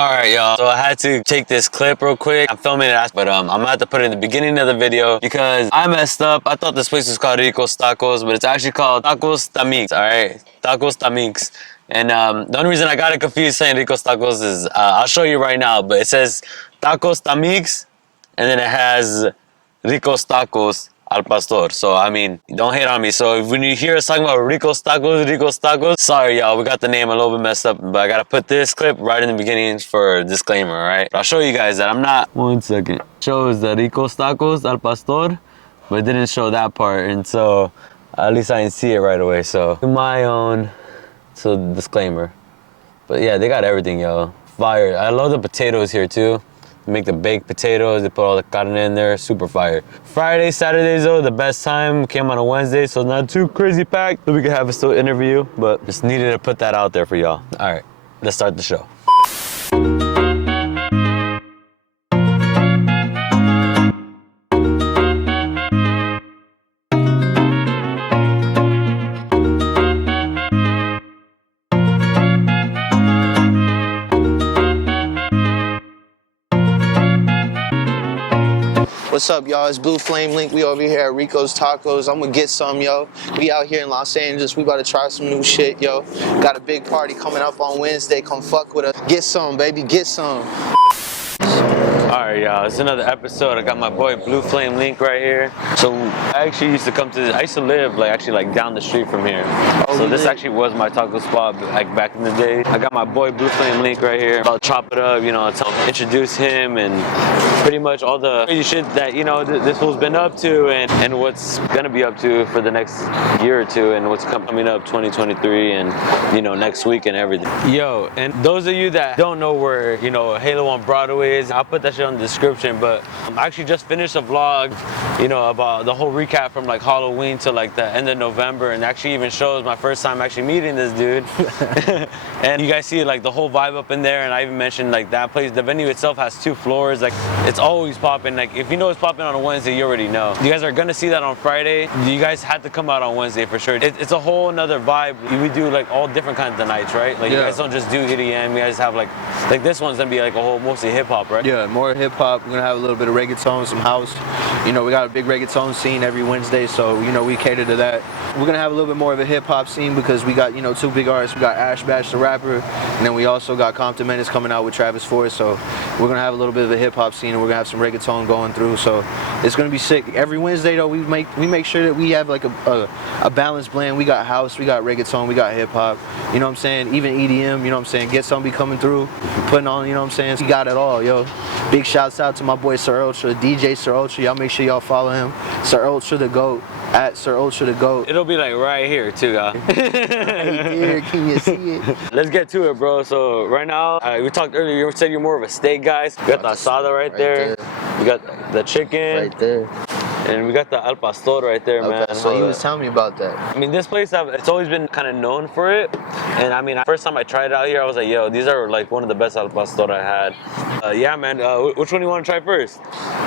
Alright, y'all, so I had to take this clip real quick. I'm filming it, but I'm gonna have to put it in the beginning of the video because I messed up. I thought this place was called Rico's Tacos, but it's actually called Tacos TAMIX, alright? Tacos TAMIX. And the only reason I got it confused saying Rico's Tacos is, I'll show you right now, but it says Tacos TAMIX, and then it has Rico's Tacos al pastor. So I mean, don't hate on me. So when you hear us talking about Rico's Tacos, sorry y'all, we got the name a little bit messed up, but I gotta put this clip right in the beginning for a disclaimer, alright? I'll show you guys that I'm not, one second. Shows the Rico's Tacos al pastor, but it didn't show that part, and so at least I didn't see it right away. So my own, so disclaimer. But yeah, they got everything, yo. Fire. I love the potatoes here too. They make the baked potatoes, they put all the carne in there, super fire. Friday, Saturdays though, the best time came on a Wednesday, so not too crazy packed, so we could have a still interview, but just needed to put that out there for y'all. All right, let's start the show. What's up, y'all? It's BLUEFLAMELINK. We over here at Rico's Tacos. I'm gonna get some, yo. We out here in Los Angeles. We about to try some new shit, yo. Got a big party coming up on Wednesday. Come fuck with us. Get some, baby. Get some. Alright, y'all, it's another episode. I got my boy BLUEFLAMELINK right here. So I actually used to come to this. I used to live actually down the street from here. Oh, so this actually was my taco spot back in the day. I got my boy BLUEFLAMELINK right here. I'll chop it up, you know, introduce him and pretty much all the crazy shit that, you know, this fool's been up to and what's gonna be up to for the next year or two and what's coming up 2023 and, you know, next week and everything. Yo, and those of you that don't know where, you know, Halo on Broadway is, I'll put that shit on the description, but I actually just finished a vlog, you know, about the whole recap from Halloween to the end of November, and actually even shows my first time actually meeting this dude. And you guys see the whole vibe up in there, and I even mentioned that place, the venue itself has 2 floors, it's always popping. If you know it's popping on a Wednesday, you already know. You guys are gonna see that on Friday. You guys had to come out on Wednesday for sure. It's a whole nother vibe. We do all different kinds of nights, right? You guys don't just do EDM, you guys have like this one's gonna be a whole mostly hip-hop, right? Yeah, more hip-hop. We're gonna have a little bit of reggaeton, some house. You know, we got a big reggaeton scene every Wednesday, so you know we cater to that. We're gonna have a little bit more of a hip-hop scene because we got, you know, 2 big artists. We got Ash Bash the rapper, and then we also got Compton Menace coming out with Travis Force. So we're gonna have a little bit of a hip-hop scene, and we're gonna have some reggaeton going through. So it's gonna be sick. Every Wednesday though, we make sure that we have a balanced blend. We got house, we got reggaeton, we got hip-hop. You know what I'm saying? Even EDM. You know what I'm saying? Get Some be coming through, putting on. You know what I'm saying? We got it all, yo. Big shouts out to my boy Sir Ultra, DJ Sir Ultra. Y'all make sure y'all follow him. Sir Ultra the GOAT, at Sir Ultra the GOAT. It'll be right here too, guys. Right there, can you see it? Let's get to it, bro. So right now, we talked earlier, you said you're more of a steak guy. We got the ASADA right there. We got the chicken. Right there. And we got the al pastor right there, man. So he was telling me about that. I mean, this place, it's always been kind of known for it. And I mean, first time I tried it out here, I was like, yo, these are one of the best al pastor I had. Yeah, man, which one do you want to try first?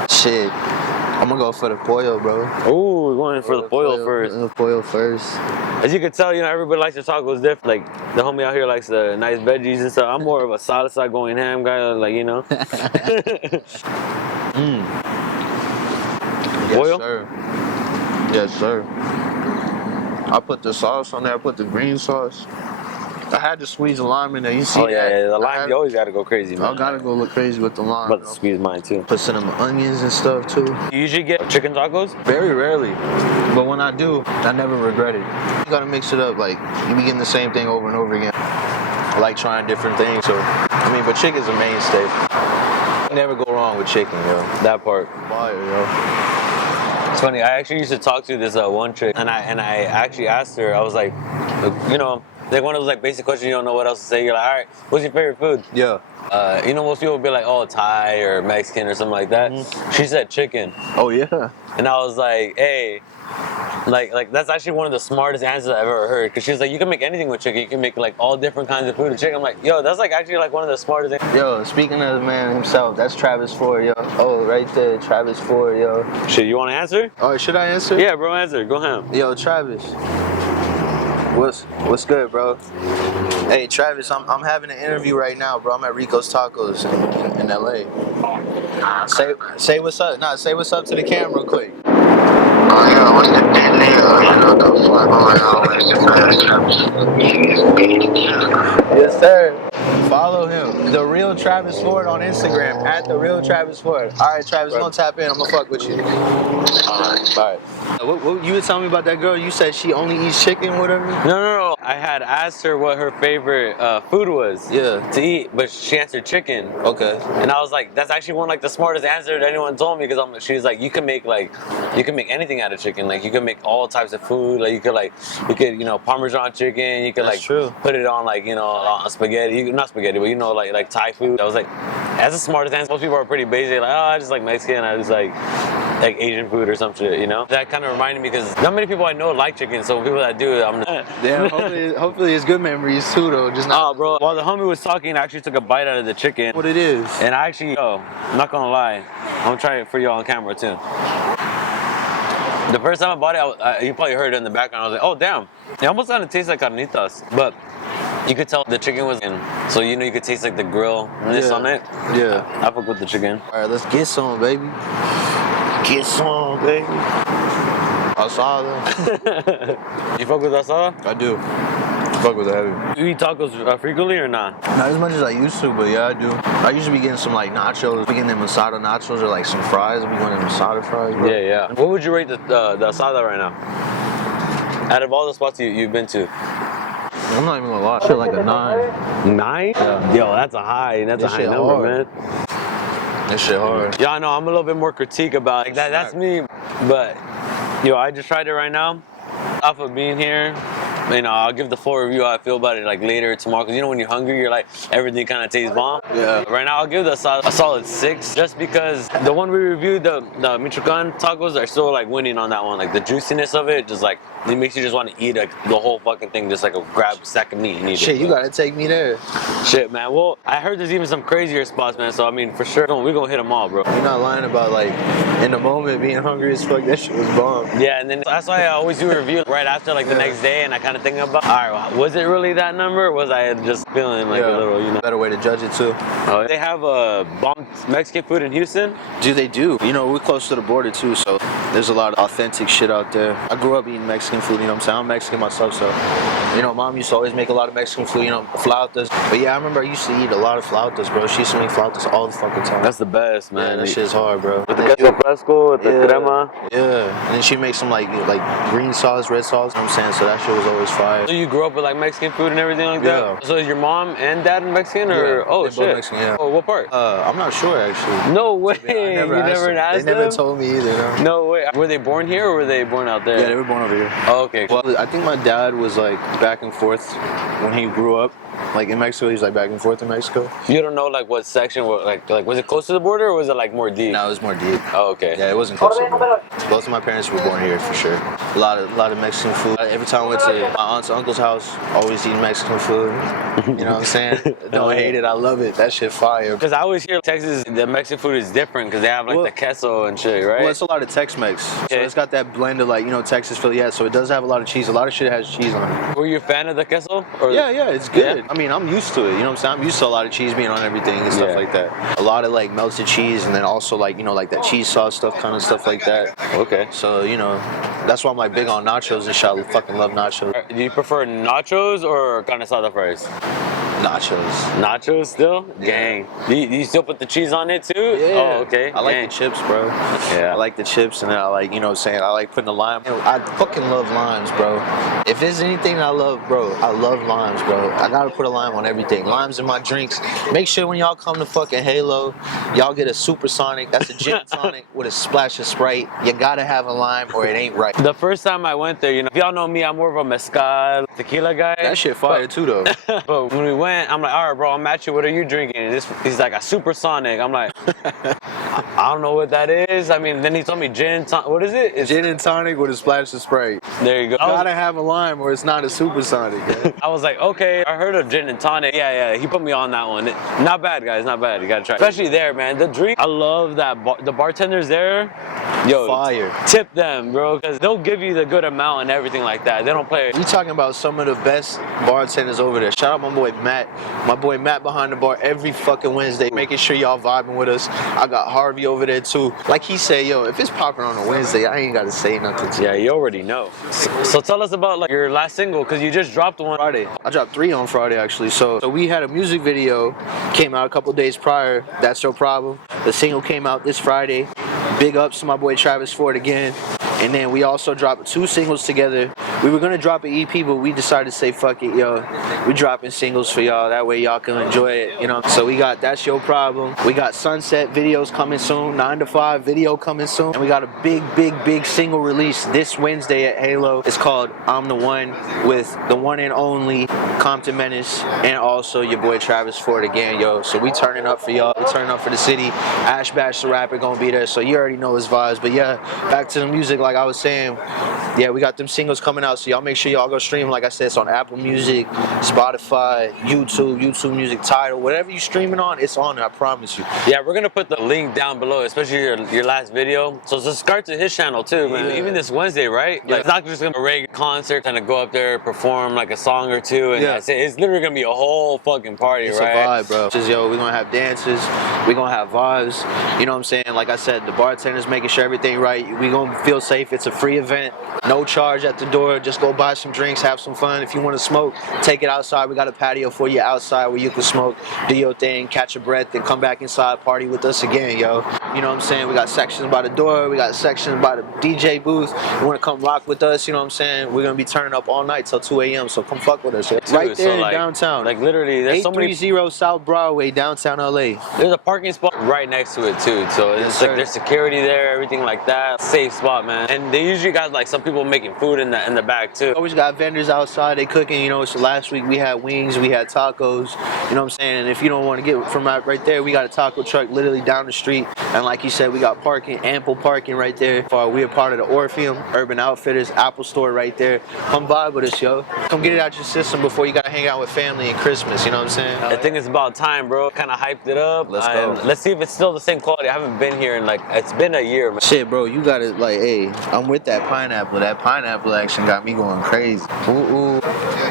Shit, I'm gonna go for the pollo, bro. Ooh, we're going for the pollo first. The pollo first. As you can tell, you know, everybody likes their tacos different. The homie out here likes the nice veggies and stuff. I'm more of a salsa going ham guy, you know. Yes, Oil? sir. Yes, sir. I put the sauce on there. I put the green sauce. I had to squeeze the lime in there. You see that? Yeah, the lime, you always gotta go crazy, man. I gotta go look crazy with the lime. I'm about to squeeze mine too. Put some onions and stuff too. You usually get chicken tacos? Very rarely. But when I do, I never regret it. You gotta mix it up. You be getting the same thing over and over again. I like trying different things. So, I mean, but chicken's a mainstay. You never go wrong with chicken, yo. That part. Fire, yo. It's funny, I actually used to talk to this one chick, and I actually asked her, I was like, you know, one of those basic questions you don't know what else to say. You're like, all right, what's your favorite food? Yeah. You know, most people would be like, oh, Thai or Mexican or something like that. She said chicken. Oh, yeah. And I was like, hey, that's actually one of the smartest answers I've ever heard. Because she was like, you can make anything with chicken. You can make all different kinds of food with chicken. I'm like, yo, that's actually one of the smartest things. Yo, speaking of the man himself, that's Travis Ford, yo. Oh, right there, Travis Ford, yo. Shit, you want to answer? Oh, should I answer? Yeah, bro, answer. Go ahead. Yo, Travis. What's good, bro? Hey, Travis, I'm having an interview right now, bro. I'm at Rico's Tacos in LA. Say what's up. Nah, say what's up to the camera real quick. Oh yeah, what's the deal? You know the fuck going on with the fast Travis bitch. Yes, sir. Follow him, the real Travis Ford on Instagram at the real Travis Ford. All right, Travis, gonna tap in. I'm gonna fuck with you. All right. What you were telling me about that girl? You said she only eats chicken, whatever. No. I had asked her what her favorite food was to eat, but she answered chicken. Okay. And I was like, that's actually one like the smartest answer that anyone told me, because she's like, you can make anything out of chicken. Like you can make all types of food. Like you could Parmesan chicken. You could put it on on spaghetti. Not spaghetti, but like Thai food. I was like, that's the smartest answer. Most people are pretty basic. Like, oh, I just like Mexican. I just like Asian food or some shit, That kind of reminded me, because not many people I know like chicken, so people that do, I'm not. Damn, hopefully it's good memories too, though. Just not. Oh, bro. While the homie was talking, I actually took a bite out of the chicken. What it is. And I actually, I'm not gonna lie, I'm gonna try it for you on camera too. The first time I bought it, you probably heard it in the background. I was like, oh damn, it almost kind of tastes like carnitas, but you could tell the chicken was in, so you could taste like the grillness on it. Yeah. I fuck with the chicken. All right, let's get some, baby. Get some, baby. Asada. You fuck with asada? I do. Fuck with the heavy. You eat tacos frequently or not? Not as much as I used to, but yeah, I do. I usually be getting some like nachos, be getting them ASADA nachos or like some fries. I be getting them ASADA fries, bro. Yeah. What would you rate the asada right now? Out of all the spots you've been to? I'm not even gonna lie. Shit like a 9. 9? Yeah. Yo, that's a high number, man. This shit hard. Yeah, I know. I'm a little bit more critique about it. That's me, but I just tried it right now. Off of being here, I'll give the full review how I feel about it like later tomorrow, because when you're hungry, you're like, everything kind of tastes bomb. Yeah. Right now, I'll give a solid 6, just because the one we reviewed, the Michoacan tacos, are still like winning on that one. Like the juiciness of it, just like it makes you just want to eat like the whole fucking thing, just like a grab sack of meat and eat it. Shit, you gotta take me there. Shit, man. Well, I heard there's even some crazier spots, man. So I mean, for sure, we're gonna hit them all, bro. You're not lying about like in the moment being hungry as fuck. That shit was bomb. Yeah, and then that's why I always do a review right after like the next day, and I kind of think about, all right, was it really that number, or was I just feeling like a little, Better way to judge it too. Oh, they have bomb Mexican food in Houston? They do. We're close to the border too, so there's a lot of authentic shit out there. I grew up eating Mexican food, what I'm saying? I'm Mexican myself, so mom used to always make a lot of Mexican food, flautas. But yeah, I remember I used to eat a lot of flautas, bro. She used to make flautas all the fucking time. That's the best, man. Yeah, that shit's hard, bro. With the queso fresco, with the crema. Yeah, and then she makes some like green sauce, red sauce, I'm saying? So that shit was always fire. So you grew up with like Mexican food and everything like that? Yeah. So is your mom and dad Mexican, or? Yeah, Oh, they're shit. both Mexican, yeah. Oh, what part? I'm not sure, actually. No way. I never asked them? They never told me either, No way. Were they born here, or were they born out there? Yeah, they were born over here. Oh, okay. Well, I think my dad was like back and forth when he grew up. Like in Mexico, he's like back and forth in Mexico. You don't know like what section, like was it close to the border, or was it like more deep? No, it was more deep. Oh, okay. Yeah, it wasn't close to the border. Both of my parents were born here for sure. A lot of Mexican food. Every time I went to my aunt's and uncle's house, always eating Mexican food. You know what I'm saying? Don't hate it, I love it. That shit fire. Because I always hear Texas, the Mexican food is different because they have like the queso and shit, right? Well, it's a lot of Tex-Mex. So it's got that blend of like, Texas, Philly. Yeah, so it does have a lot of cheese. A lot of shit has cheese on it. Were you a fan of the queso? Or yeah, it's good. Yeah? I mean, I'm used to it. You know what I'm saying? I'm used to a lot of cheese being on everything and stuff like that. A lot of like melted cheese, and then also like, like that cheese sauce stuff, kind of stuff like that. Okay. So, that's why I'm like big on nachos and shit. I fucking love nachos. Do you prefer nachos or carne asada fries? Nachos. Nachos still? Yeah. Gang. Do you still put the cheese on it too? Yeah. Oh, okay. I like the chips, bro. Yeah. I like the chips, and then I like, I like putting the lime. I fucking love limes, bro. If there's anything I love, bro, I love limes, bro. I gotta put a lime on everything. Limes in my drinks. Make sure when y'all come to fucking Halo, y'all get a supersonic. That's a gin tonic with a splash of Sprite. You gotta have a lime or it ain't right. The first time I went there, if y'all know me, I'm more of a mezcal, tequila guy. That shit fire too, though. But when we went, I'm like, all right, bro, I'm at you. What are you drinking? He's like, a supersonic. I'm like, I don't know what that is. I mean, then he told me gin, what is it? It's gin and tonic with a splash of Sprite. There you go. You gotta have a lime or it's not a supersonic. Yeah. I was like, okay, I heard of gin and tonic. Yeah, he put me on that one. Not bad, guys, not bad. You gotta try it. Especially there, man. The drink, I love that. The bartenders there, Yo, fire. tip them, bro, because they'll give you the good amount and everything like that. They don't play. We talking about some of the best bartenders over there. Shout out my boy Matt. My boy Matt behind the bar every fucking Wednesday, making sure y'all vibing with us. I got Harvey over there too. Like he said, yo, if it's popping on a Wednesday, I ain't got to say nothing to Yeah, you already know. So tell us about like your last single, because you just dropped one. Friday. I dropped 3 on Friday actually. So we had a music video, came out a couple days prior. That's Your Problem. The single came out this Friday. Big ups to my boy Travis Ford again. And then we also dropped 2 singles together. We were gonna drop an EP, but we decided to say fuck it, yo. We dropping singles for y'all. That way y'all can enjoy it, you know. So we got That's Your Problem. We got Sunset videos coming soon. 9 to 5 video coming soon. And we got a big single release this Wednesday at Halo. It's called I'm the One, with the one and only Compton Menace and also your boy Travis Ford again, yo. So we turning up for y'all. We turning up for the city. Ash Bash the rapper gonna be there, so you already know his vibes. But yeah, back to the music. Like I was saying, yeah, we got them singles coming out, so y'all make sure y'all go stream. Like I said, it's on Apple Music, Spotify, YouTube Music, Tidal, whatever you streaming on, it's on there, I promise you. Yeah, we're gonna put the link down below, especially your last video. So subscribe to his channel too, man. Yeah. Even this Wednesday, right? Yeah. Like, it's not just gonna be a regular concert, kind of go up there, perform like a song or two, and Yeah. that's it. It's literally gonna be a whole fucking party, It's right? a vibe, bro. Just, yo, we're gonna have dances, we're gonna have vibes, you know what I'm saying? Like I said, the bartender's making sure everything right. We gonna feel safe. It's a free event, no charge at the door. Just go buy some drinks, have some fun. If you want to smoke, take it outside. We got a patio for you outside where you can smoke, do your thing, catch a breath, then come back inside, party with us again, yo. You know what I'm saying? We got sections by the door, we got sections by the DJ booth. You want to come rock with us, you know what I'm saying? We're gonna be turning up all night till 2 a.m. So come fuck with us, yo. Right there in downtown. Like literally, there's so many. 830 South Broadway, downtown LA. There's a parking spot right next to it too, so it's like there's security there, everything like that. Safe spot, man. And they usually got like some people making food in the back too. Always got vendors outside, they cooking, you know. So last week we had wings, we had tacos, you know what I'm saying? And if you don't want to get from right there, we got a taco truck literally down the street. And like you said, we got parking, ample parking right there. We are part of the Orpheum, Urban Outfitters, Apple Store right there. Come vibe with us, yo. Come get it out your system before you gotta hang out with family and Christmas, you know what I'm saying? I think it's about time, bro. Kind of hyped it up. Let's go. Let's see if it's still the same quality. I haven't been here in like, it's been a year, man. Shit, bro, you got it. Like, hey, I'm with that pineapple. That pineapple action got me going crazy. Ooh,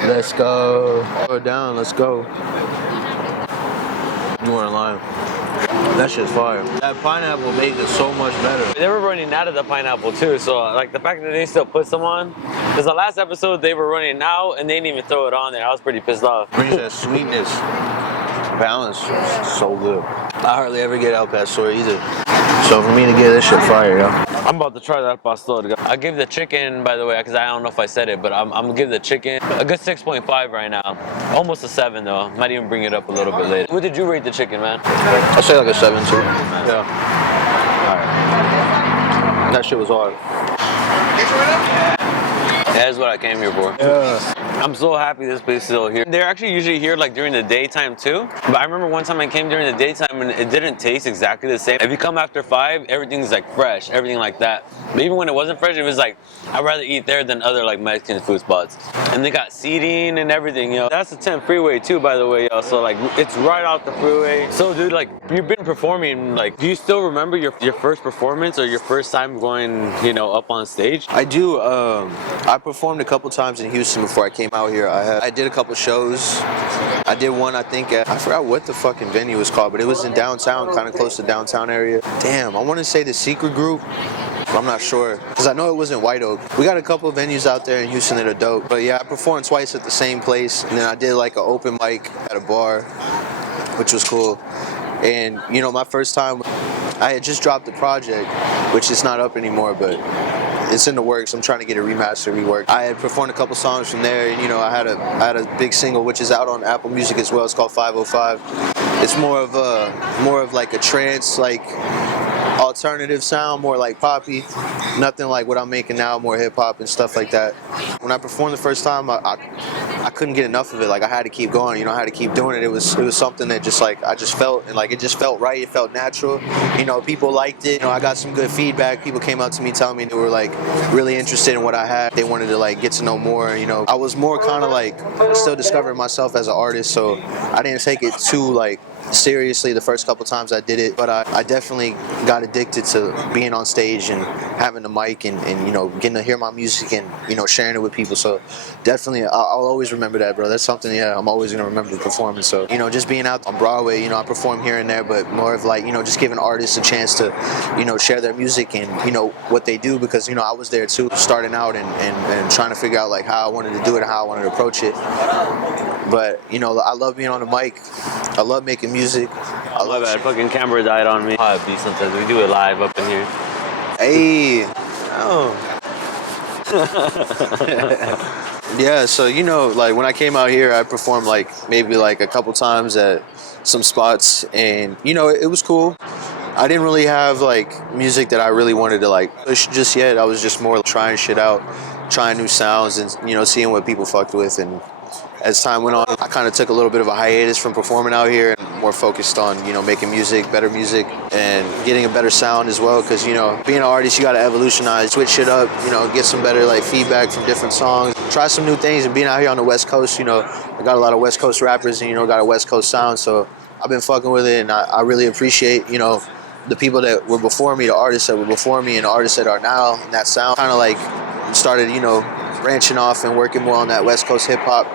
let's go. Go down, let's go. You weren't lying. That shit's fire. That pineapple made it so much better. They were running out of the pineapple too, so like the fact that they still put some on, because the last episode they were running out and they didn't even throw it on there. I was pretty pissed off. Brings that sweetness, balance, so good. I hardly ever get El Pastor either. So for me to get this shit fire, yo. I'm about to try that pastor. I give the chicken, by the way, because I don't know if I said it, but I'm gonna give the chicken a good 6.5 right now. Almost a 7 though. Might even bring it up a little bit later. What did you rate the chicken, man? I'd say like a 7 too. Yeah. Alright. That shit was hard. That's what I came here for. Yeah. I'm so happy this place is still here. They're actually usually here like during the daytime too. But I remember one time I came during the daytime and it didn't taste exactly the same. If you come after 5, everything's like fresh, everything like that. But even when it wasn't fresh, it was like, I'd rather eat there than other like Mexican food spots. And they got seating and everything, yo. That's the 10 freeway too, by the way, yo. So like, it's right off the freeway. So dude, like, you've been performing, like, do you still remember your first performance or your first time going, you know, up on stage? I do. I performed a couple times in Houston before I came out here. I did a couple shows. I did one, I think, I forgot what the fucking venue was called, but it was in downtown, kind of close to downtown area. Damn, I want to say the Secret Group. I'm not sure, because I know it was in White Oak. We got a couple of venues out there in Houston that are dope. But yeah, I performed twice at the same place, and then I did like an open mic at a bar, which was cool. And you know, my first time, I had just dropped the project, which is not up anymore, but it's in the works. I'm trying to get it remastered, reworked. I had performed a couple songs from there, and you know, I had a big single which is out on Apple Music as well. It's called 505. It's more of like a trance, like alternative sound, more like poppy. Nothing like what I'm making now, more hip hop and stuff like that. When I performed the first time, I couldn't get enough of it. Like I had to keep going, you know, I had to keep doing it. It was something that just like I just felt, and like it just felt right. It felt natural. You know, people liked it. You know, I got some good feedback. People came up to me telling me they were like really interested in what I had. They wanted to like get to know more. You know, I was more kind of like still discovering myself as an artist, so I didn't take it too like seriously the first couple times I did it, but I definitely got addicted to being on stage and having the mic and you know, getting to hear my music and, you know, sharing it with people. So definitely I'll always remember that, bro. That's something, yeah, I'm always gonna remember performing. So, you know, just being out on Broadway, you know, I perform here and there, but more of like, you know, just giving artists a chance to, you know, share their music and, you know, what they do, because, you know, I was there too, starting out and trying to figure out like how I wanted to do it and how I wanted to approach it. But, you know, I love being on the mic. I love making music. I love that fucking camera died on me. How it be sometimes. We do it live up in here. Hey. Oh. Yeah, so, you know, like when I came out here, I performed like maybe like a couple times at some spots, and, you know, it was cool. I didn't really have like music that I really wanted to like push just yet. I was just more trying shit out, trying new sounds, and, you know, seeing what people fucked with. And as time went on, I kind of took a little bit of a hiatus from performing out here and more focused on, you know, making music, better music, and getting a better sound as well. Because, you know, being an artist, you got to evolutionize, switch shit up, you know, get some better like feedback from different songs, try some new things. And being out here on the West Coast, you know, I got a lot of West Coast rappers and, you know, got a West Coast sound. So I've been fucking with it, and I really appreciate, you know, the people that were before me, the artists that were before me, and the artists that are now in that sound. Kind of like started, you know, branching off and working more on that West Coast hip hop.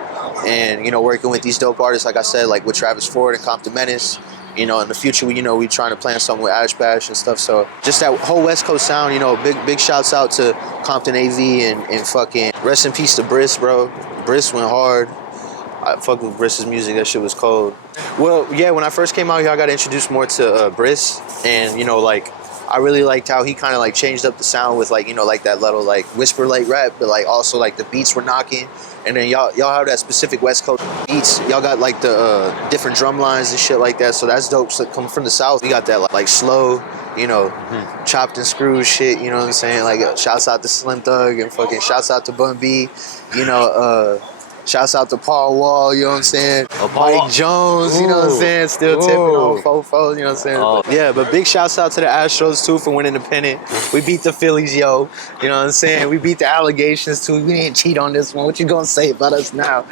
And, you know, working with these dope artists, like I said, like with Travis Ford and Compton Menace. You know, in the future, you know, we trying to plan something with Ash Bash and stuff. So just that whole West Coast sound, you know, big shouts out to Compton AV and fucking rest in peace to Briss, bro. Briss went hard. I fuck with Briss's music. That shit was cold. Well, yeah, when I first came out here, I got introduced more to Briss, and, you know, like, I really liked how he kind of like changed up the sound with like, you know, like that little like whisper like rap, but like also like the beats were knocking. And then y'all have that specific West Coast beats. Y'all got like the different drum lines and shit like that. So that's dope. So coming from the South, we got that like slow, you know, chopped and screwed shit. You know what I'm saying? Like shouts out to Slim Thug and fucking shouts out to Bun B. You know, shouts out to Paul Wall, you know what I'm saying? Mike Jones, you know what I'm saying? Still tipping on Fofo, you know what I'm saying? Oh. Yeah, but big shouts out to the Astros too for winning the pennant. We beat the Phillies, yo. You know what I'm saying? We beat the Allegations too. We didn't cheat on this one. What you gonna say about us now?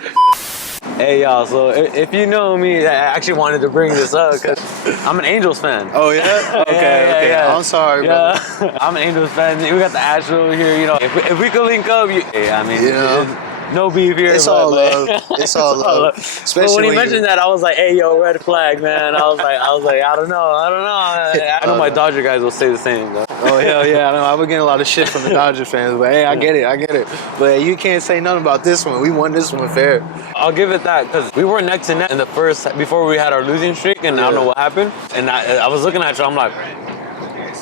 Hey y'all, so if you know me, I actually wanted to bring this up because I'm an Angels fan. Oh yeah? Okay. I'm sorry, yeah. I'm an Angels fan. We got the Astros here, you know. If we could link up, I mean, you know. No beef here. It's all love. It's all love. Especially but when he mentioned that, I was like, "Hey, yo, red flag, man." I was like, I don't know. I know my Dodger guys will say the same, though. Oh hell yeah! I know. I've been getting a lot of shit from the Dodger fans, but hey, I get it. But you can't say nothing about this one. We won this one fair. I'll give it that because we were neck to neck in the first before we had our losing streak, and I don't know what happened. And I was looking at you, I'm like,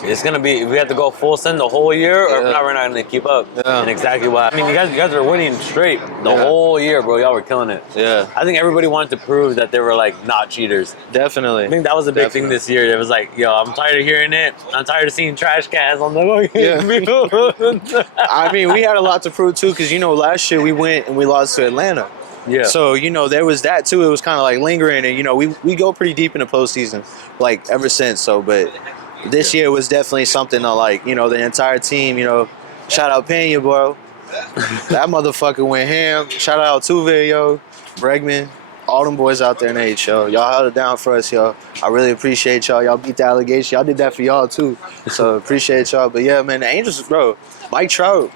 it's gonna be, we have to go full send the whole year, or if not, we're not gonna keep up. And exactly what I mean, you guys were winning straight the whole year, bro. Y'all were killing it. Yeah. I think everybody wanted to prove that they were like not cheaters. Definitely. I think that was a big thing this year. It was like, yo, I'm tired of hearing it. I'm tired of seeing trash cans on the field. I mean, we had a lot to prove too, because, you know, last year we went and we lost to Atlanta. Yeah. So, you know, there was that too. It was kind of like lingering, and, you know, we go pretty deep in the postseason, like ever since. So, but this year was definitely something to, like, you know, the entire team, you know, shout out Pena, bro. That motherfucker went ham. Shout out Tuve, yo, Bregman, all them boys out there in the AHL. Y'all held it down for us, yo. I really appreciate y'all. Y'all beat the allegation. Y'all did that for y'all too. So appreciate y'all. But yeah, man, the Angels, bro. Mike Trout.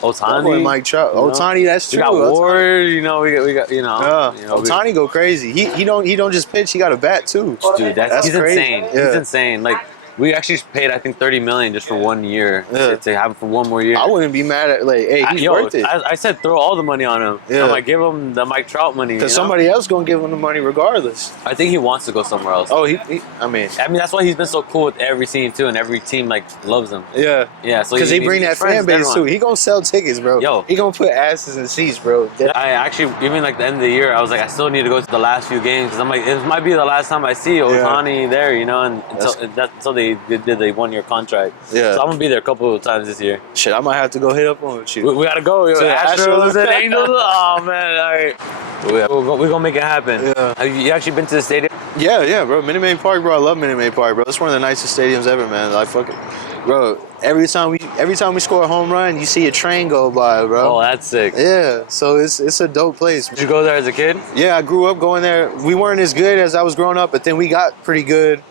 Otani, Mike Trout. Otani, that's true. We got Ward, you know, we got, you know. Otani go crazy. He don't just pitch. He got a bat too. Dude, he's crazy. insane. Yeah. He's insane. Like, we actually paid, I think, $30 million just for 1 year to have him for one more year. I wouldn't be mad at, like, hey, he's worth it. I said throw all the money on him. Yeah. I'm like, give him the Mike Trout money. Because somebody else gonna give him the money regardless. I think he wants to go somewhere else. Oh, I mean, that's why he's been so cool with every team too, and every team like loves him. Yeah. Yeah. So because he bring that fan base too. He gonna sell tickets, bro. Yo, he gonna put asses in seats, bro. I actually, even like the end of the year, I was like, I still need to go to the last few games because I'm like, it might be the last time I see Otani there, you know, and until the did the 1 year contract. Yeah. So I'm gonna be there a couple of times this year. Shit, I might have to go hit up on with you. We gotta go. Yo, To the Astros Astros? and Angels. Oh man, all right. We're gonna make it happen. Yeah. Have you actually been to the stadium? Yeah, bro. Minute Maid Park, bro. I love Minute Maid Park, bro. It's one of the nicest stadiums ever, man. Like, fuck it. Bro, every time we score a home run, you see a train go by, bro. Oh, that's sick. Yeah, so it's a dope place. Did you go there as a kid? Yeah, I grew up going there. We weren't as good as I was growing up, but then we got pretty good.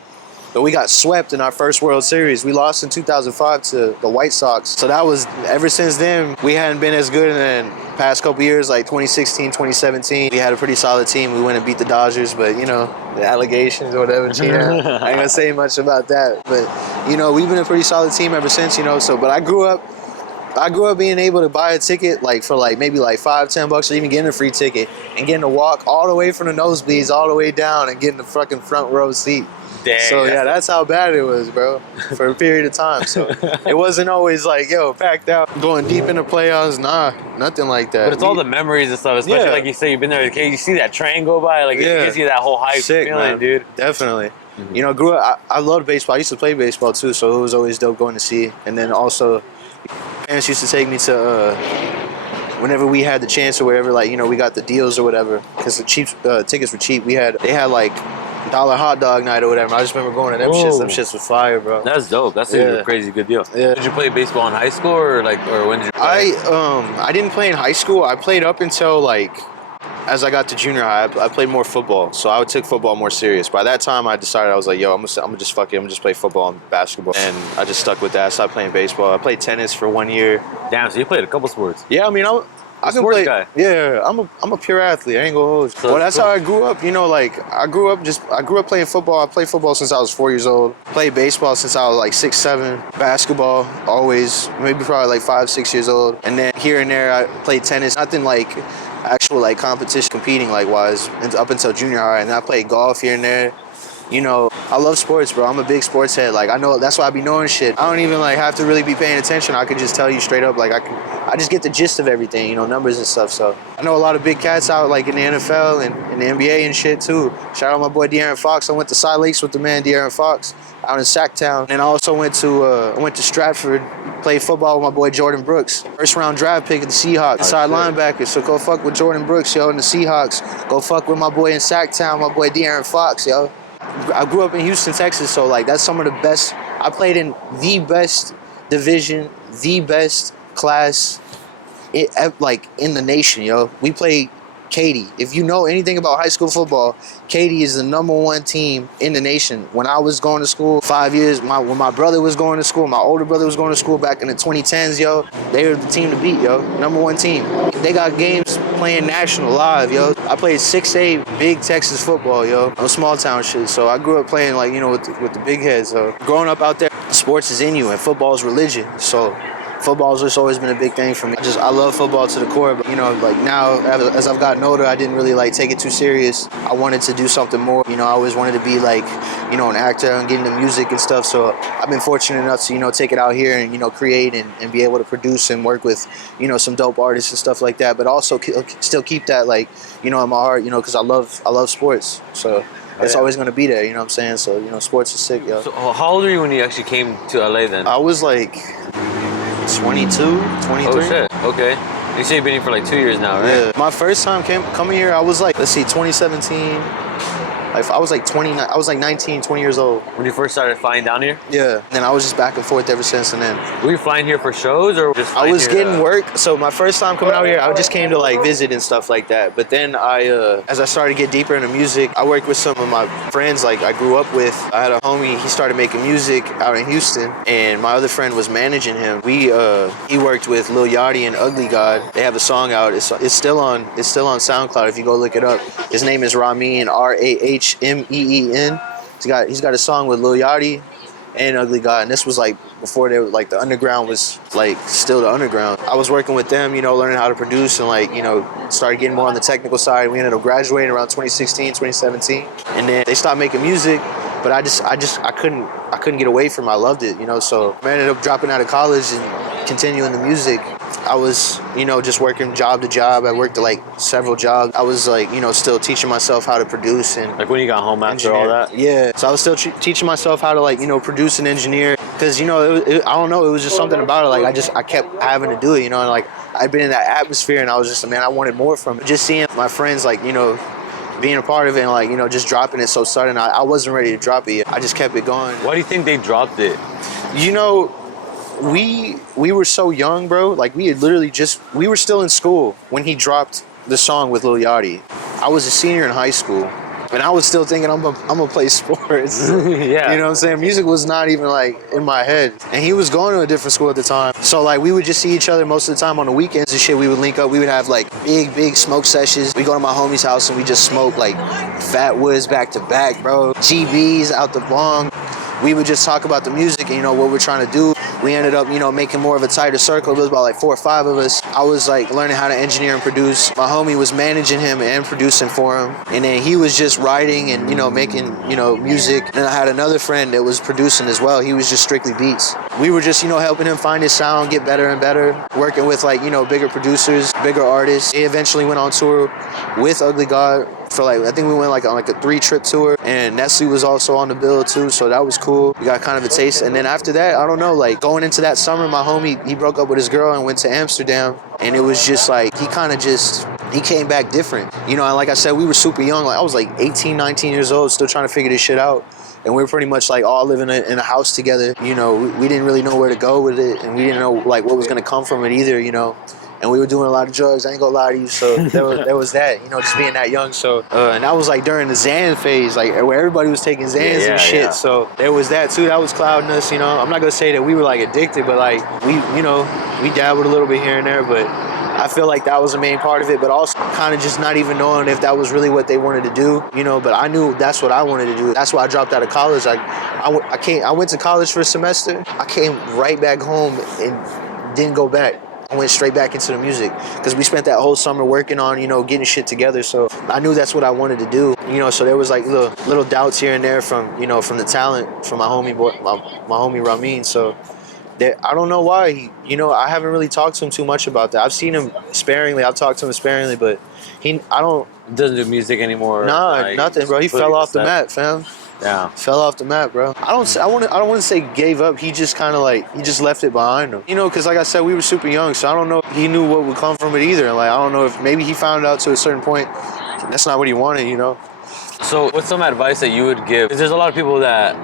But we got swept in our first World Series. We lost in 2005 to the White Sox. So that was, ever since then, we hadn't been as good. And then past couple years, like 2016, 2017, we had a pretty solid team. We went and beat the Dodgers, but you know, the allegations or whatever, I ain't gonna say much about that. But you know, we've been a pretty solid team ever since, you know. So, but I grew up being able to buy a ticket like for like maybe like $5-10 or even getting a free ticket and getting to walk all the way from the nosebleeds all the way down and getting the fucking front row seat. Dang, so yeah, that's how bad it was, bro, for a period of time. So it wasn't always like, yo, packed out, going deep into playoffs. Nah, nothing like that. But it's all the memories and stuff, especially Yeah. like you say, you've been there as a kid. You see that train go by, like it gives you that whole hype Sick, feeling, man. dude. Definitely. You know, grew up. I loved baseball. I used to play baseball too, so it was always dope going to see. And then also, parents used to take me to whenever we had the chance or whatever. Like, you know, we got the deals or whatever because the cheap tickets were cheap. They had like $1 hot dog night or whatever. I just remember going to them shits. Them shits was fire, bro. That's dope. That's a crazy good deal. Yeah. Did you play baseball in high school or when did you play? I didn't play in high school. I played up until like as I got to junior high. I played more football, so I took football more serious. By that time, I decided I was like, yo, I'm gonna just fuck it. I'm gonna just play football and basketball, and I just stuck with that. I stopped playing baseball. I played tennis for 1 year. Damn, so you played a couple sports. Yeah, I mean, I can sports play. guy. Yeah, I'm a pure athlete. I ain't gonna hold you. So Well, that's how I grew up. You know, like I grew up playing football. I played football since I was 4 years old. Played baseball since I was like 6, 7. Basketball always, maybe probably like 5, 6 years old. And then here and there, I played tennis. Nothing like actual like competition competing like wise up until junior high. And I played golf here and there. You know, I love sports, bro. I'm a big sports head. Like, I know that's why I be knowing shit. I don't even like have to really be paying attention. I could just tell you straight up. Like, I just get the gist of everything, you know, numbers and stuff. So I know a lot of big cats out like in the NFL and in the NBA and shit too. Shout out my boy De'Aaron Fox. I went to Side Lakes with the man De'Aaron Fox out in Sacktown. And I also went to Stratford, played football with my boy Jordan Brooks. First round draft pick of the Seahawks, inside linebacker. So go fuck with Jordan Brooks, yo, and the Seahawks. Go fuck with my boy in Sacktown, my boy De'Aaron Fox, yo. I grew up in Houston, Texas, so like that's some of the best. I played in the best division, the best class, like in the nation, yo. We played Katy. If you know anything about high school football, Katy is the #1 team in the nation. When I was going to school 5 years, when my brother was going to school, my older brother was going to school back in the 2010s, yo, they were the team to beat, yo. #1 team. They got games playing national live, yo. I played 6A big Texas football, yo. No small town shit. So I grew up playing like, you know, with the big heads. So growing up out there, sports is in you and football is religion. So football's just always been a big thing for me. I love football to the core, but you know, like now as I've gotten older, I didn't really like take it too serious. I wanted to do something more. You know, I always wanted to be like, you know, an actor and get into music and stuff. So I've been fortunate enough to, you know, take it out here and, you know, create and be able to produce and work with, you know, some dope artists and stuff like that. But also still keep that like, you know, in my heart, you know, because I love sports. So it's always going to be there, you know what I'm saying? So, you know, sports is sick, yo. So how old were you when you actually came to LA then? I was like 22, 23. Oh shit, okay. You say you've been here for like 2 years now, right? Yeah. My first time coming here, I was like, 2017. I was like 29. I was like 19, 20 years old. When you first started flying down here? Yeah. And then I was just back and forth ever since. And then were you flying here for shows or just? I was here, getting work. So my first time coming out here, I just came to like visit and stuff like that. But then as I started to get deeper into music, I worked with some of my friends like I grew up with. I had a homie. He started making music out in Houston, and my other friend was managing him. He worked with Lil Yachty and Ugly God. They have a song out. It's still on SoundCloud if you go look it up. His name is Ramin, Rahmeen. He's got a song with Lil Yachty and Ugly God, and this was like before they were like the underground was like still the underground. I was working with them, you know, learning how to produce and like, you know, started getting more on the technical side. We ended up graduating around 2016, 2017, and then they stopped making music. But I couldn't get away from it. I loved it, you know. So I ended up dropping out of college and continuing the music. I was, you know, just working job to job. I worked like several jobs. I was like, you know, still teaching myself how to produce and Like when you got home after all that? Yeah. So I was still teaching myself how to like, you know, produce and engineer. Because, you know, I don't know, it was just something about it. Like I kept having to do it, you know, and like I'd been in that atmosphere and I was just, man, I wanted more from it. Just seeing my friends like, you know, being a part of it and like, you know, just dropping it so sudden, I wasn't ready to drop it yet. I just kept it going. Why do you think they dropped it? You know, we were so young, bro. Like we had literally we were still in school when he dropped the song with Lil Yachty. I was a senior in high school. And I was still thinking I'm gonna play sports. Yeah. You know what I'm saying? Music was not even like in my head. And he was going to a different school at the time. So like we would just see each other most of the time on the weekends and shit. We would link up. We would have like big smoke sessions. We go to my homie's house and we just smoke like Fat Woods back to back, bro. GBs out the bong. We would just talk about the music and, you know, what we're trying to do. We ended up, you know, making more of a tighter circle. It was about like 4 or 5 of us. I was like learning how to engineer and produce. My homie was managing him and producing for him. And then he was just writing and, you know, making, you know, music. And I had another friend that was producing as well. He was just strictly beats. We were just, you know, helping him find his sound, get better and better, working with like, you know, bigger producers, bigger artists. He eventually went on tour with Ugly God for like, I think we went like on like a 3-trip tour, and Nestle was also on the bill too, so that was cool. We got kind of a taste. And then after that, I don't know, like going into that summer, my homie, he broke up with his girl and went to Amsterdam, and it was just like, he came back different. You know, and like I said, we were super young. Like I was like 18, 19 years old, still trying to figure this shit out. And we were pretty much like all living in a house together. You know, we didn't really know where to go with it, and we didn't know like what was gonna come from it either, you know. And we were doing a lot of drugs, I ain't gonna lie to you, so there was that, you know, just being that young. So, and that was like during the Xan phase, like where everybody was taking Xans and shit. Yeah. So there was that too, that was clouding us, you know. I'm not gonna say that we were like addicted, but like we, you know, we dabbled a little bit here and there, but I feel like that was the main part of it, but also kind of just not even knowing if that was really what they wanted to do, you know, but I knew that's what I wanted to do. That's why I dropped out of college. I went to college for a semester. I came right back home and didn't go back. I went straight back into the music because we spent that whole summer working on, you know, getting shit together. So I knew that's what I wanted to do, you know. So there was like little doubts here and there from, you know, from the talent, from my homie my homie Ramin. So I don't know why. You know, I haven't really talked to him too much about that. I've seen him sparingly. I've talked to him sparingly, but I don't. Doesn't do music anymore. Nah, like, nothing, bro. He fell off the map, fam. Yeah. Fell off the map, bro. I don't want to say gave up. He just kind of like, he just left it behind him. You know, because like I said, we were super young, so I don't know if he knew what would come from it either. Like, I don't know if maybe he found out to a certain point that's not what he wanted, you know. So what's some advice that you would give? Because there's a lot of people that,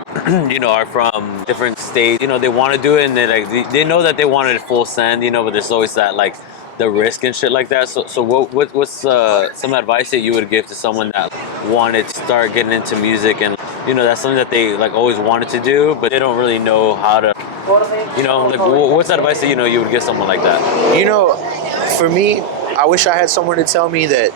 you know, are from different states. You know, they want to do it and they know that they wanted full send, you know, but there's always that like the risk and shit like that. So what's some advice that you would give to someone that wanted to start getting into music, and you know that's something that they like always wanted to do, but they don't really know how to, you know, like what's that advice that you know you would give someone like that? You know, for me, I wish I had someone to tell me that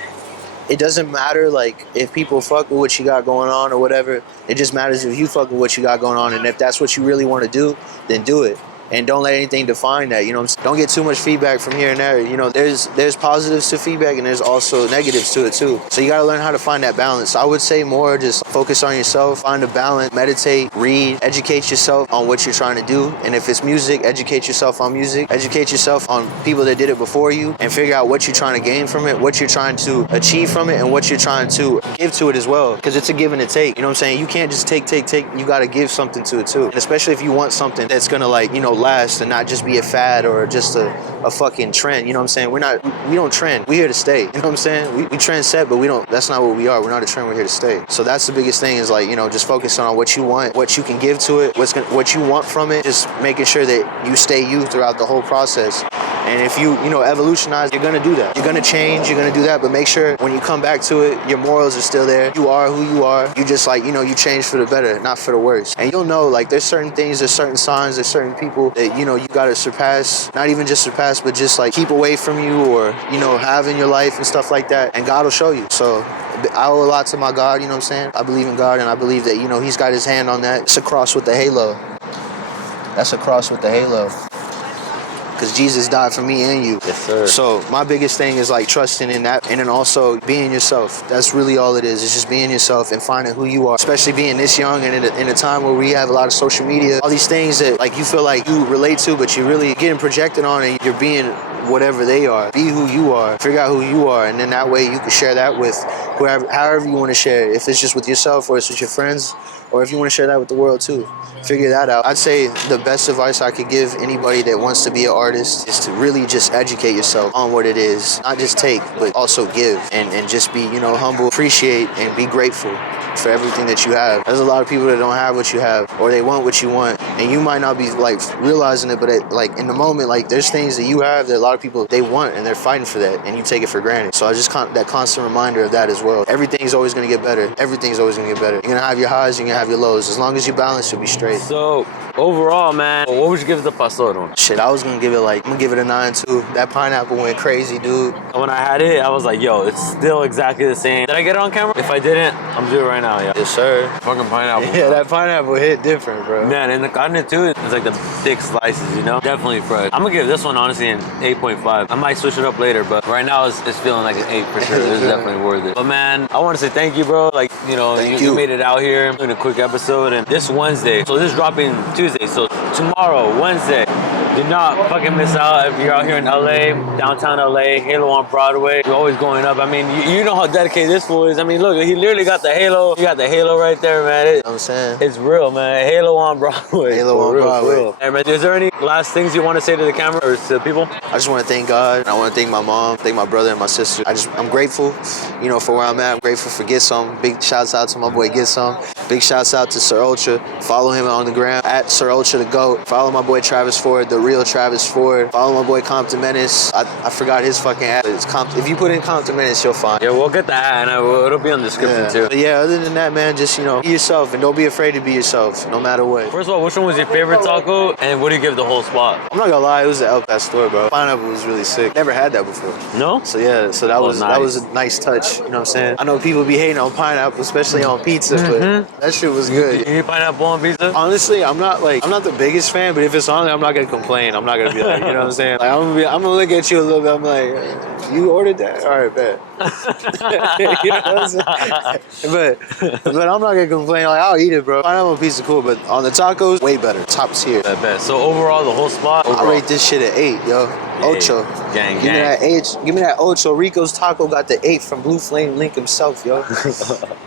it doesn't matter like if people fuck with what you got going on or whatever. It just matters if you fuck with what you got going on, and if that's what you really want to do, then do it. And don't let anything define that, you know. Don't get too much feedback from here and there. You know, there's positives to feedback and there's also negatives to it too. So you gotta learn how to find that balance. I would say more just focus on yourself, find a balance, meditate, read, educate yourself on what you're trying to do. And if it's music, educate yourself on music, educate yourself on people that did it before you, and figure out what you're trying to gain from it, what you're trying to achieve from it, and what you're trying to give to it as well. Because it's a give and a take. You know what I'm saying? You can't just take. You gotta give something to it too. And especially if you want something that's gonna like, you know, last and not just be a fad or just a fucking trend. You know what I'm saying? We don't trend. We're here to stay. You know what I'm saying? We trend set, but that's not what we are. We're not a trend. We're here to stay. So that's the biggest thing is like, you know, just focus on what you want, what you can give to it, what you want from it, just making sure that you stay you throughout the whole process. And if you know, evolutionize, you're gonna do that. You're gonna change, you're gonna do that, but make sure when you come back to it, your morals are still there. You are who you are. You just like, you know, you change for the better, not for the worse. And you'll know, like, there's certain things, there's certain signs, there's certain people that, you know, you gotta surpass, not even just surpass, but just like keep away from you or, you know, have in your life and stuff like that. And God will show you. So I owe a lot to my God, you know what I'm saying? I believe in God and I believe that, you know, he's got his hand on that. It's a cross with the halo. That's a cross with the halo. Because Jesus died for me and you. Yes, sir. So my biggest thing is like trusting in that, and then also being yourself. That's really all it is. It's just being yourself and finding who you are. Especially being this young and in a time where we have a lot of social media, all these things that like you feel like you relate to, but you're really getting projected on, and you're being whatever they are. Be who you are. Figure out who you are, and then that way you can share that with whoever, however you want to share it. If it's just with yourself or it's with your friends, or if you want to share that with the world too. Figure that out. I'd say the best advice I could give anybody that wants to be an artist is to really just educate yourself on what it is. Not just take, but also give, and just be, you know, humble, appreciate, and be grateful for everything that you have. There's a lot of people that don't have what you have, or they want what you want, and you might not be like realizing it, but like in the moment, like there's things that you have that a lot of people they want, and they're fighting for that, and you take it for granted. So I just that constant reminder of that as well. Everything's always gonna get better. Everything's always gonna get better. You're gonna have your highs, you're gonna have your lows. As long as you balance, you'll be straight. So overall, man, what would you give the pastor? Shit, I was gonna give it I'm gonna give it a 9.2. That pineapple went crazy, dude. When I had it, I was like, yo, it's still exactly the same. Did I get it on camera? If I didn't, I'm doing it right now, yeah. Yes, sir. Fucking pineapple. Yeah, that pineapple hit different, bro. Man, and the carne too, it's like the thick slices, you know? Definitely fresh. I'm gonna give this one, honestly, an 8.5. I might switch it up later, but right now it's feeling like an 8 for sure. This is definitely worth it. But man, I want to say thank you, bro. Like, you know, you made it out here in a quick episode. And this Wednesday, so this is dropping Tuesday, so tomorrow, Wednesday, do not fucking miss out if you're out here in LA, downtown LA, Halo on Broadway. You're always going up. I mean, you know how dedicated this fool is. I mean, look, he literally got the halo. You got the halo right there, man. You know what I'm saying? It's real, man. Halo on Broadway. Halo on Broadway. Hey, man, is there any last things you want to say to the camera or to the people? I just want to thank God. I want to thank my mom, thank my brother and my sister. I'm grateful, you know, for where I'm at. I'm grateful for Get Some. Big shouts out to my boy Get Some. Big shouts out to Sir Ultra. Follow him on the gram at Sir Ultra the GOAT. Follow my boy Travis Ford, the real Travis Ford. Follow my boy Compton Menace. I forgot his fucking ad. If you put in Compton Menace, you'll find. Yeah, we'll get that, and it'll be on the description too. But yeah, other than that, man, just, you know, be yourself and don't be afraid to be yourself, no matter what. First of all, which one was your favorite taco, and what do you give the whole spot? I'm not gonna lie, it was the El Pastor, bro. Pineapple was really sick. Never had that before. No? So yeah, so that was a nice touch. You know what I'm saying? I know people be hating on pineapple, especially on pizza, but that shit was good. You eat pineapple on pizza? Honestly, I'm not the biggest fan, but if it's on there, I'm not gonna complain. I'm not gonna be like, you know what I'm saying? Like, I'm gonna look at you a little bit. I'm like, you ordered that? All right, bet. You know what I'm saying? But I'm not gonna complain. Like, I'll eat it, bro. Pineapple pizza cool, but on the tacos, way better. Top tier. I bet. So overall, the whole spot. I rate this shit at 8, yo. Ocho. Gang. Give me that 8. Give me that Ocho. Rico's Taco got the 8 from BLUEFLAMELINK himself, yo.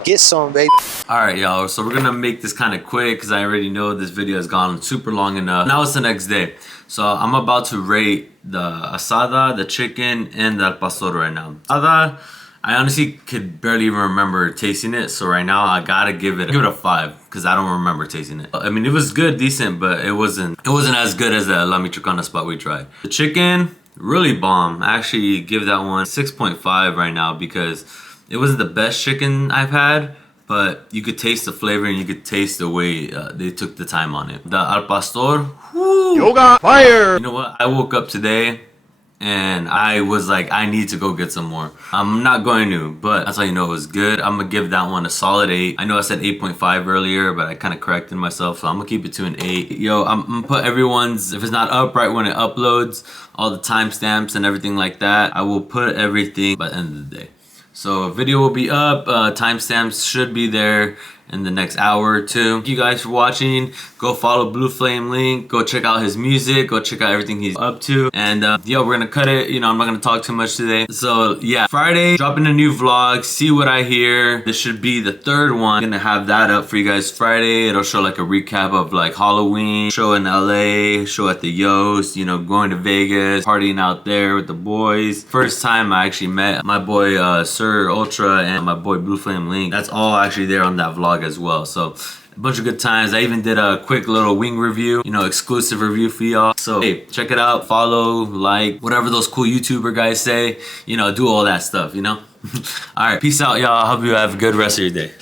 Get some, baby. All right, y'all. So we're gonna make this kind of quick because I already know this video has gone super long enough. Now it's the next day. So I'm about to rate the asada, the chicken, and the al pastor right now. Asada, I honestly could barely even remember tasting it. So right now I gotta give it a 5 because I don't remember tasting it. I mean, it was good, decent, but it wasn't as good as the La Michoacana spot we tried. The chicken, really bomb. I actually give that one 6.5 right now because it wasn't the best chicken I've had, but you could taste the flavor and you could taste the way they took the time on it. The al pastor, whoo, yoga fire. You know what? I woke up today and I was like, I need to go get some more. I'm not going to, but that's how you know it was good. I'm gonna give that one a solid 8. I know I said 8.5 earlier, but I kind of corrected myself, so I'm gonna keep it to an 8. Yo, I'm gonna put everyone's, if it's not up right when it uploads, all the timestamps and everything like that, I will put everything by the end of the day. So a video will be up, timestamps should be there in the next hour or two. Thank you guys for watching. Go follow BLUEFLAMELINK. Go check out his music. Go check out everything he's up to. And yo, we're gonna cut it. You know, I'm not gonna talk too much today. So yeah, Friday, dropping a new vlog. See what I hear. This should be the 3rd one. I'm gonna have that up for you guys Friday. It'll show like a recap of like Halloween, show in LA, show at the Yost, you know, going to Vegas, partying out there with the boys. First time I actually met my boy Sir Ultra and my boy BLUEFLAMELINK. That's all actually there on that vlog as well. So a bunch of good times. I even did a quick little wing review, you know, exclusive review for y'all. So hey, check it out, follow, like, whatever those cool YouTuber guys say, you know, do all that stuff, you know. All right, peace out, y'all. I hope you have a good rest of your day.